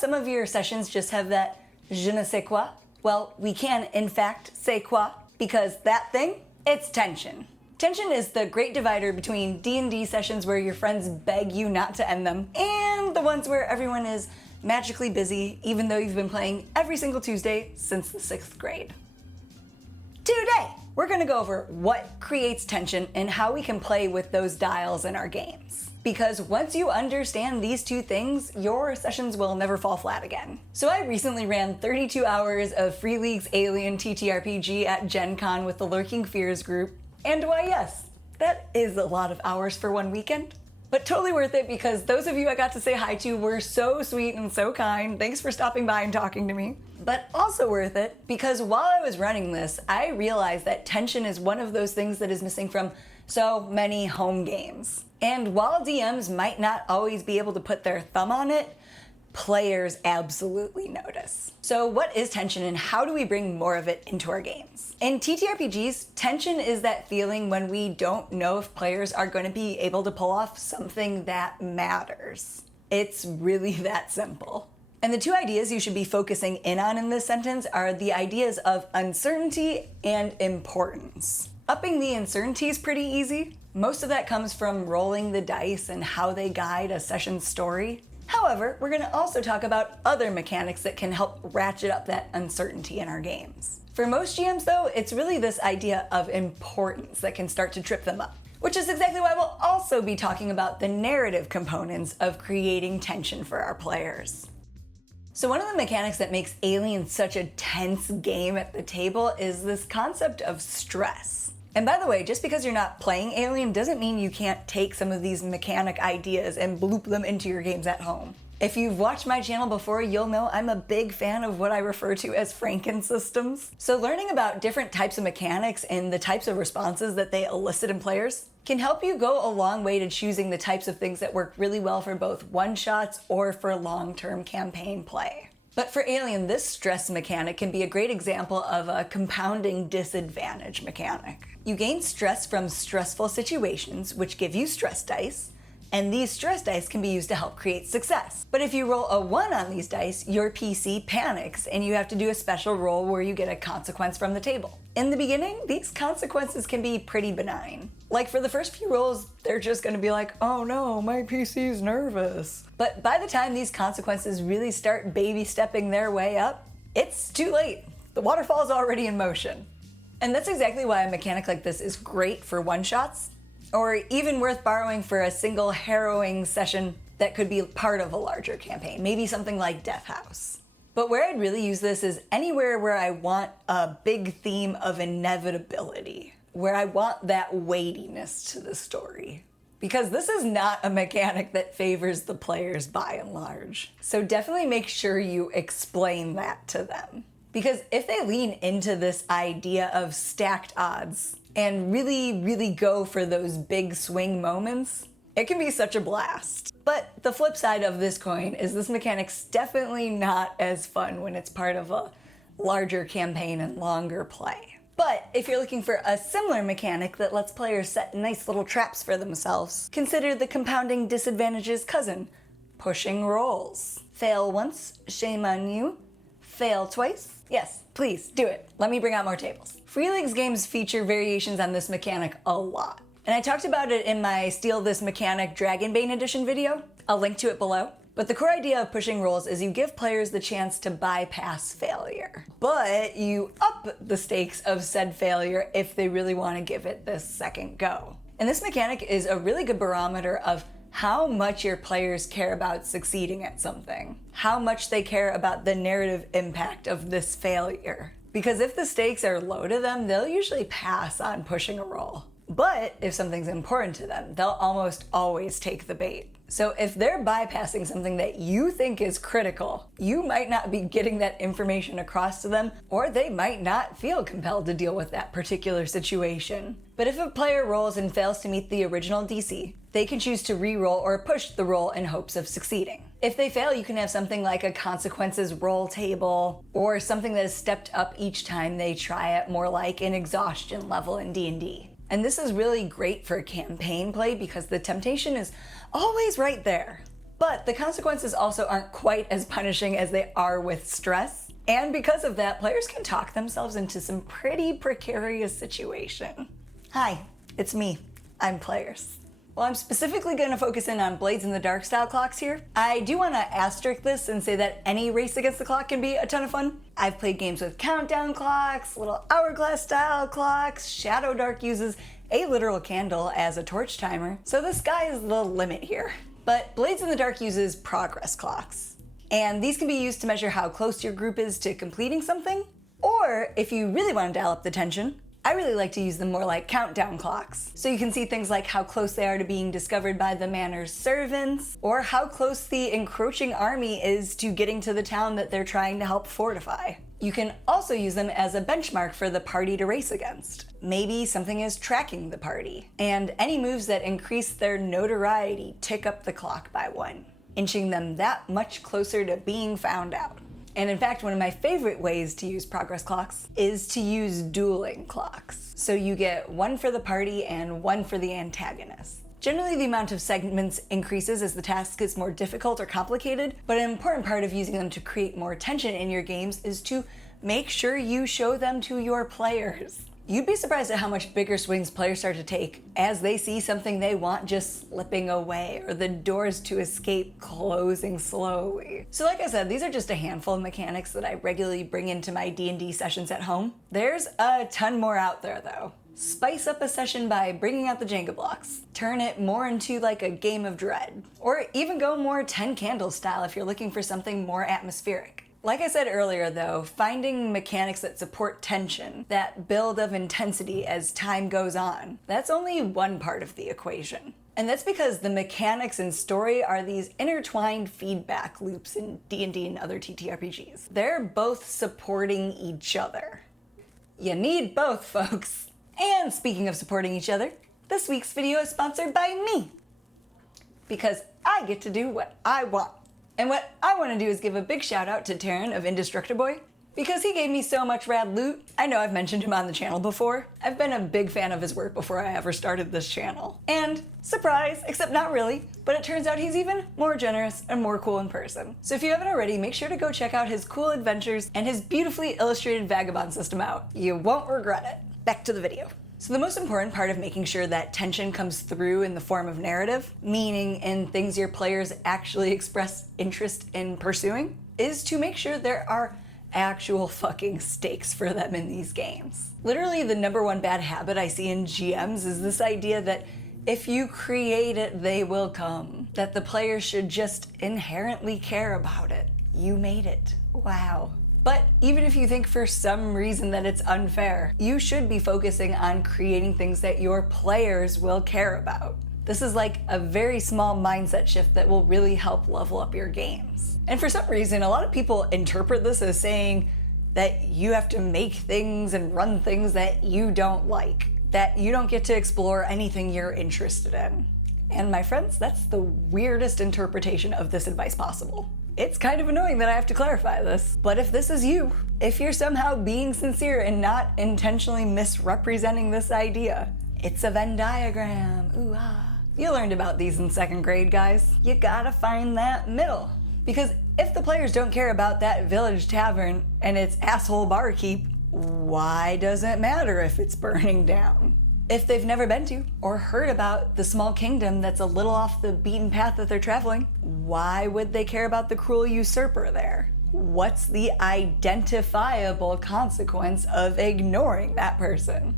some of your sessions just have that je ne sais quoi? Well, we can, in fact, say quoi, because that thing, it's tension. Tension is the great divider between D&D sessions where your friends beg you not to end them, and the ones where everyone is magically busy, even though you've been playing every single Tuesday since the 6th grade. Today, we're gonna go over what creates tension and how we can play with those dials in our games. Because once you understand these two things, your sessions will never fall flat again. So I recently ran 32 hours of Free League's Alien TTRPG at Gen Con with the Lurking Fears group, and why yes, that is a lot of hours for one weekend. But totally worth it because those of you I got to say hi to were so sweet and so kind. Thanks for stopping by and talking to me. But also worth it because while I was running this, I realized that tension is one of those things that is missing from so many home games. And while DMs might not always be able to put their thumb on it, players absolutely notice. So what is tension and how do we bring more of it into our games? In TTRPGs, tension is that feeling when we don't know if players are going to be able to pull off something that matters. It's really that simple. And the two ideas you should be focusing in on in this sentence are the ideas of uncertainty and importance. Upping the uncertainty is pretty easy. Most of that comes from rolling the dice and how they guide a session's story. However, we're going to also talk about other mechanics that can help ratchet up that uncertainty in our games. For most GMs though, it's really this idea of importance that can start to trip them up, which is exactly why we'll also be talking about the narrative components of creating tension for our players. So one of the mechanics that makes Alien such a tense game at the table is this concept of stress. And by the way, just because you're not playing Alien doesn't mean you can't take some of these mechanic ideas and bloop them into your games at home. If you've watched my channel before, you'll know I'm a big fan of what I refer to as Franken systems. So learning about different types of mechanics and the types of responses that they elicit in players can help you go a long way to choosing the types of things that work really well for both one-shots or for long-term campaign play. But for Alien, this stress mechanic can be a great example of a compounding disadvantage mechanic. You gain stress from stressful situations, which give you stress dice, and these stress dice can be used to help create success. But if you roll a 1 on these dice, your PC panics and you have to do a special roll where you get a consequence from the table. In the beginning, these consequences can be pretty benign. Like for the first few rolls, they're just gonna be like, oh no, my PC's nervous. But by the time these consequences really start baby stepping their way up, it's too late. The waterfall's already in motion. And that's exactly why a mechanic like this is great for one-shots, or even worth borrowing for a single harrowing session that could be part of a larger campaign, maybe something like Death House. But where I'd really use this is anywhere where I want a big theme of inevitability, where I want that weightiness to the story. Because this is not a mechanic that favors the players by and large. So definitely make sure you explain that to them. Because if they lean into this idea of stacked odds and really go for those big swing moments, it can be such a blast. But the flip side of this coin is this mechanic's definitely not as fun when it's part of a larger campaign and longer play. But if you're looking for a similar mechanic that lets players set nice little traps for themselves, consider the compounding disadvantages cousin, pushing rolls. Fail once, shame on you. Fail twice? Yes, please, do it. Let me bring out more tables. Free League's games feature variations on this mechanic a lot. And I talked about it in my Steal This Mechanic Dragonbane edition video. I'll link to it below. But the core idea of pushing rolls is you give players the chance to bypass failure. But you up the stakes of said failure if they really want to give it this second go. And this mechanic is a really good barometer of how much your players care about succeeding at something, how much they care about the narrative impact of this failure. Because if the stakes are low to them, they'll usually pass on pushing a roll. But if something's important to them, they'll almost always take the bait. So if they're bypassing something that you think is critical, you might not be getting that information across to them, or they might not feel compelled to deal with that particular situation. But if a player rolls and fails to meet the original DC, they can choose to re-roll or push the roll in hopes of succeeding. If they fail, you can have something like a consequences roll table, or something that is stepped up each time they try it, more like an exhaustion level in D&D. And this is really great for campaign play because the temptation is always right there. But the consequences also aren't quite as punishing as they are with stress. And because of that, players can talk themselves into some pretty precarious situation. Hi, it's me. I'm Players. Well, I'm specifically going to focus in on Blades in the Dark style clocks here. I do want to asterisk this and say that any race against the clock can be a ton of fun. I've played games with countdown clocks, little hourglass style clocks. Shadowdark uses a literal candle as a torch timer, so the sky is the limit here. But Blades in the Dark uses progress clocks. And these can be used to measure how close your group is to completing something. Or if you really want to dial up the tension, I really like to use them more like countdown clocks. So you can see things like how close they are to being discovered by the manor's servants, or how close the encroaching army is to getting to the town that they're trying to help fortify. You can also use them as a benchmark for the party to race against. Maybe something is tracking the party, and any moves that increase their notoriety tick up the clock by 1, inching them that much closer to being found out. And in fact, one of my favorite ways to use progress clocks is to use dueling clocks. So you get 1 for the party and 1 for the antagonist. Generally, the amount of segments increases as the task gets more difficult or complicated, but an important part of using them to create more tension in your games is to make sure you show them to your players. You'd be surprised at how much bigger swings players start to take as they see something they want just slipping away, or the doors to escape closing slowly. So like I said, these are just a handful of mechanics that I regularly bring into my D&D sessions at home. There's a ton more out there though. Spice up a session by bringing out the Jenga blocks. Turn it more into like a game of dread. Or even go more 10 candles style if you're looking for something more atmospheric. Like I said earlier though, finding mechanics that support tension, that build of intensity as time goes on, that's only one part of the equation. And that's because the mechanics and story are these intertwined feedback loops in D&D and other TTRPGs. They're both supporting each other. You need both, folks. And speaking of supporting each other, this week's video is sponsored by me. Because I get to do what I want. And what I want to do is give a big shout out to Taryn of Indestructiboy, because he gave me so much rad loot. I know I've mentioned him on the channel before. I've been a big fan of his work before I ever started this channel. And surprise, except not really, but it turns out he's even more generous and more cool in person. So if you haven't already, make sure to go check out his cool adventures and his beautifully illustrated vagabond system out. You won't regret it. Back to the video. So the most important part of making sure that tension comes through in the form of narrative, meaning in things your players actually express interest in pursuing, is to make sure there are actual fucking stakes for them in these games. Literally, the #1 bad habit I see in GMs is this idea that if you create it, they will come. That the players should just inherently care about it. You made it. Wow. But even if you think for some reason that it's unfair, you should be focusing on creating things that your players will care about. This is like a very small mindset shift that will really help level up your games. And for some reason, a lot of people interpret this as saying that you have to make things and run things that you don't like, that you don't get to explore anything you're interested in. And my friends, that's the weirdest interpretation of this advice possible. It's kind of annoying that I have to clarify this, but if this is you, if you're somehow being sincere and not intentionally misrepresenting this idea, it's a Venn diagram, ooh ah. You learned about these in 2nd grade, guys. You gotta find that middle. Because if the players don't care about that village tavern and its asshole barkeep, why does it matter if it's burning down? If they've never been to or heard about the small kingdom that's a little off the beaten path that they're traveling, why would they care about the cruel usurper there? What's the identifiable consequence of ignoring that person?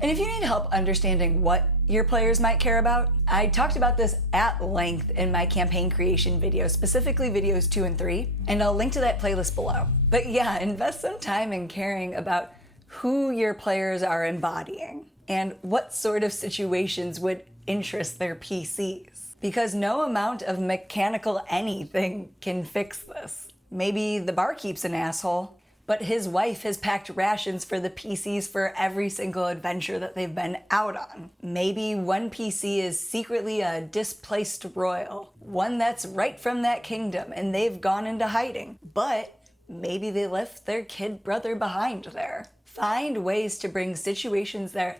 And if you need help understanding what your players might care about, I talked about this at length in my campaign creation video, specifically videos 2 and 3, and I'll link to that playlist below. But yeah, invest some time in caring about who your players are embodying and what sort of situations would interest their PCs. Because no amount of mechanical anything can fix this. Maybe the barkeep's an asshole, but his wife has packed rations for the PCs for every single adventure that they've been out on. Maybe one PC is secretly a displaced royal, one that's right from that kingdom and they've gone into hiding, but maybe they left their kid brother behind there. Find ways to bring situations that are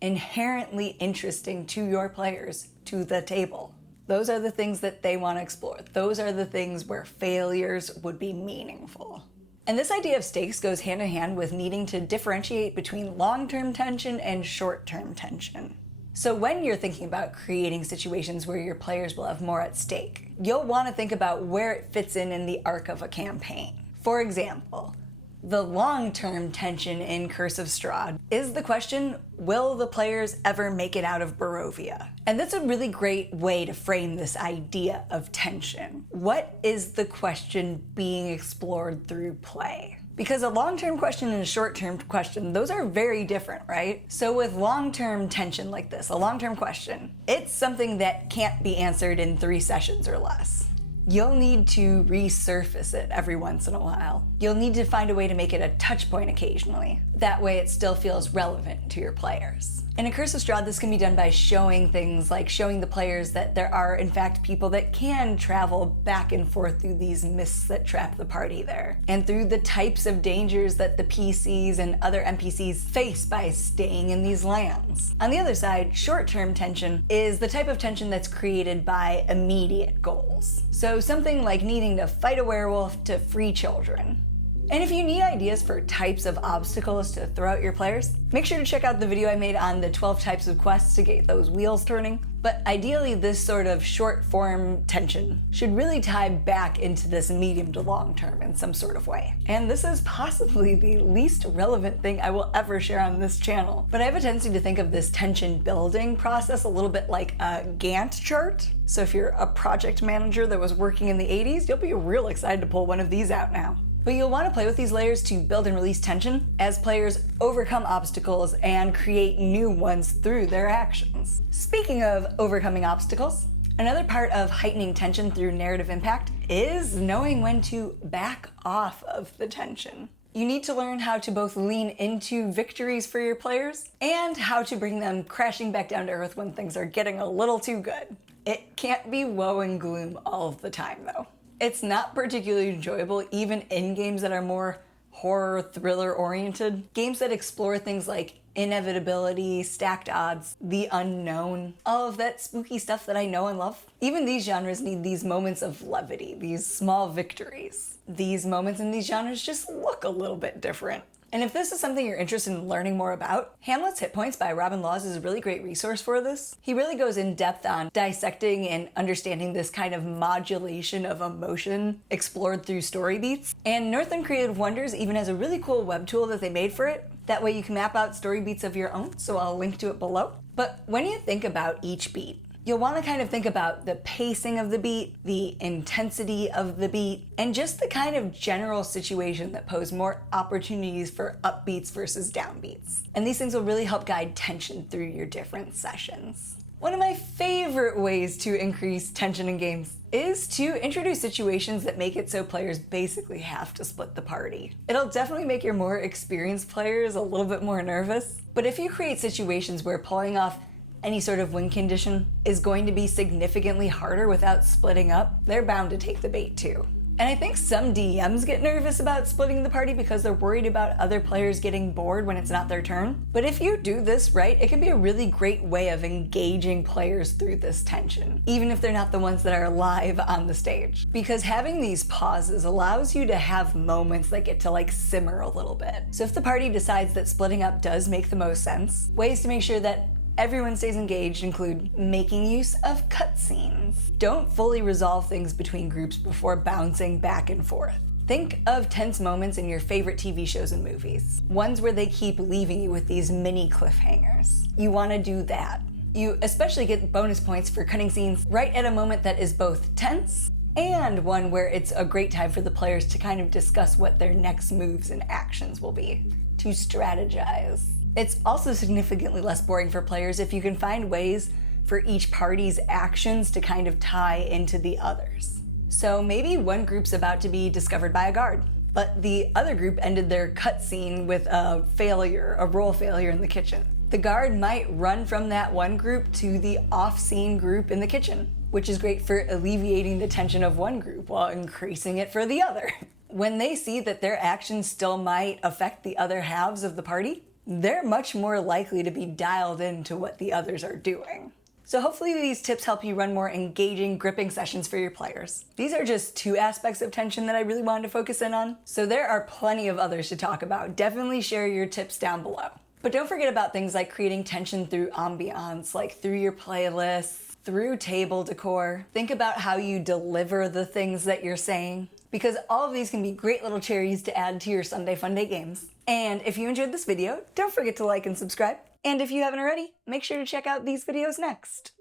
inherently interesting to your players to the table. Those are the things that they want to explore. Those are the things where failures would be meaningful. And this idea of stakes goes hand in hand with needing to differentiate between long-term tension and short-term tension. So when you're thinking about creating situations where your players will have more at stake, you'll want to think about where it fits in the arc of a campaign. For example, the long-term tension in Curse of Strahd is the question, will the players ever make it out of Barovia? And that's a really great way to frame this idea of tension. What is the question being explored through play? Because a long-term question and a short-term question, those are very different, right? So with long-term tension like this, a long-term question, it's something that can't be answered in 3 sessions or less. You'll need to resurface it every once in a while. You'll need to find a way to make it a touch point occasionally. That way it still feels relevant to your players. In A Curse of Strahd, this can be done by showing things like showing the players that there are, in fact, people that can travel back and forth through these mists that trap the party there, and through the types of dangers that the PCs and other NPCs face by staying in these lands. On the other side, short-term tension is the type of tension that's created by immediate goals. So something like needing to fight a werewolf to free children. And if you need ideas for types of obstacles to throw at your players, make sure to check out the video I made on the 12 types of quests to get those wheels turning. But ideally, this sort of short form tension should really tie back into this medium to long term in some sort of way. And this is possibly the least relevant thing I will ever share on this channel. But I have a tendency to think of this tension building process a little bit like a Gantt chart. So if you're a project manager that was working in the 80s, you'll be real excited to pull one of these out now. But you'll want to play with these layers to build and release tension as players overcome obstacles and create new ones through their actions. Speaking of overcoming obstacles, another part of heightening tension through narrative impact is knowing when to back off of the tension. You need to learn how to both lean into victories for your players and how to bring them crashing back down to earth when things are getting a little too good. It can't be woe and gloom all of the time, though. It's not particularly enjoyable even in games that are more horror, thriller oriented. Games that explore things like inevitability, stacked odds, the unknown, all of that spooky stuff that I know and love. Even these genres need these moments of levity, these small victories. These moments in these genres just look a little bit different. And if this is something you're interested in learning more about, Hamlet's Hit Points by Robin Laws is a really great resource for this. He really goes in depth on dissecting and understanding this kind of modulation of emotion explored through story beats. And Northern Creative Wonders even has a really cool web tool that they made for it. That way you can map out story beats of your own, so I'll link to it below. But when you think about each beat, you'll want to kind of think about the pacing of the beat, the intensity of the beat, and just the kind of general situation that pose more opportunities for upbeats versus downbeats. And these things will really help guide tension through your different sessions. One of my favorite ways to increase tension in games is to introduce situations that make it so players basically have to split the party. It'll definitely make your more experienced players a little bit more nervous, but if you create situations where pulling off any sort of win condition is going to be significantly harder without splitting up, they're bound to take the bait too. And I think some DMs get nervous about splitting the party because they're worried about other players getting bored when it's not their turn. But if you do this right, it can be a really great way of engaging players through this tension, even if they're not the ones that are live on the stage. Because having these pauses allows you to have moments that get to simmer a little bit. So if the party decides that splitting up does make the most sense, ways to make sure that everyone stays engaged include making use of cutscenes. Don't fully resolve things between groups before bouncing back and forth. Think of tense moments in your favorite TV shows and movies. Ones where they keep leaving you with these mini cliffhangers. You want to do that. You especially get bonus points for cutting scenes right at a moment that is both tense and one where it's a great time for the players to kind of discuss what their next moves and actions will be, to strategize. It's also significantly less boring for players if you can find ways for each party's actions to kind of tie into the others. So maybe one group's about to be discovered by a guard, but the other group ended their cutscene with a roll failure in the kitchen. The guard might run from that one group to the off-scene group in the kitchen, which is great for alleviating the tension of one group while increasing it for the other. When they see that their actions still might affect the other halves of the party, they're much more likely to be dialed into what the others are doing. So hopefully these tips help you run more engaging, gripping sessions for your players. These are just 2 aspects of tension that I really wanted to focus in on, so there are plenty of others to talk about. Definitely share your tips down below. But don't forget about things like creating tension through ambiance, like through your playlists, through table decor. Think about how you deliver the things that you're saying, because all of these can be great little cherries to add to your Sunday Funday games. And if you enjoyed this video, don't forget to like and subscribe. And if you haven't already, make sure to check out these videos next.